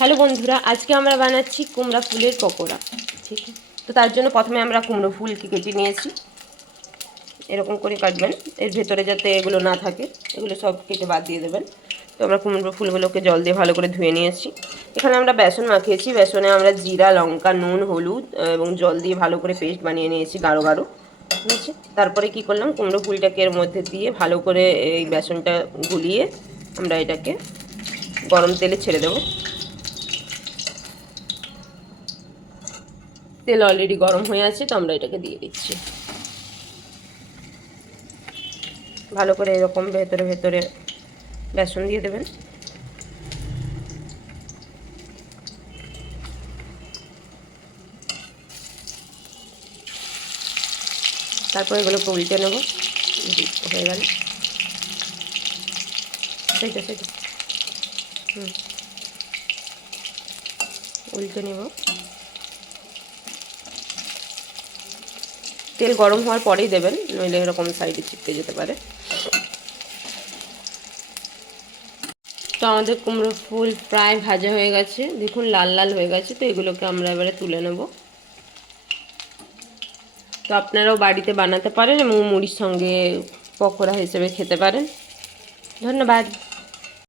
Hello বন্ধুরা, আজকে আমরা বানাচ্ছি কুমড়া ফুলের পকোড়া। ঠিক আছে, তো তার জন্য প্রথমে আমরা কুমড়ো ফুলকে কেটে নিয়েছি। এরকম করে কাটবেন, এর ভেতরে যাতে এগুলো না থাকে, এগুলো সব কেটে বাদ দিয়ে দেবেন। তো আমরা কুমড়ো ফুলগুলোকে জল দিয়ে ভালো করে ধুয়ে নিয়েছি। এখানে আমরা বেসন মাখিয়েছি, বেসনে আমরা জিরা, লঙ্কা, নুন, হলুদ এবং জল দিয়ে ভালো করে পেস্ট বানিয়ে নিয়েছি গাঢ় গাঢ়। ঠিক আছে, তারপরে কি করলাম, কুমড়ো ফুলটাকে এর মধ্যে দিয়ে ভালো করে এই বেসনটা গুলিয়ে আমরা এটাকে গরম তেলে ছেড়ে দেবো। তেল অলরেডি গরম হয়ে আছে, তো আমরা এটাকে দিয়ে দিচ্ছি। ভালো করে এরকম ভেতরে ভেতরে বেসন দিয়ে দেবেন। তারপর এগুলোকে উল্টে নেব। হয়ে গেল, সেটা সেটা উল্টে নেব। তেল গরম হওয়ার পরেই দেবেন, নইলে এরকম সাইডে ছিটকে যেতে পারে। তো আমাদের কুমড়ো ফুল প্রায় ভাজা হয়ে গেছে, দেখুন লাল লাল হয়ে গেছে। তো এগুলোকে আমরা এবারে তুলে নেব। তো আপনারাও বাড়িতে বানাতে পারেন এবং মুড়ির সঙ্গে পকোড়া হিসেবে খেতে পারেন। ধন্যবাদ।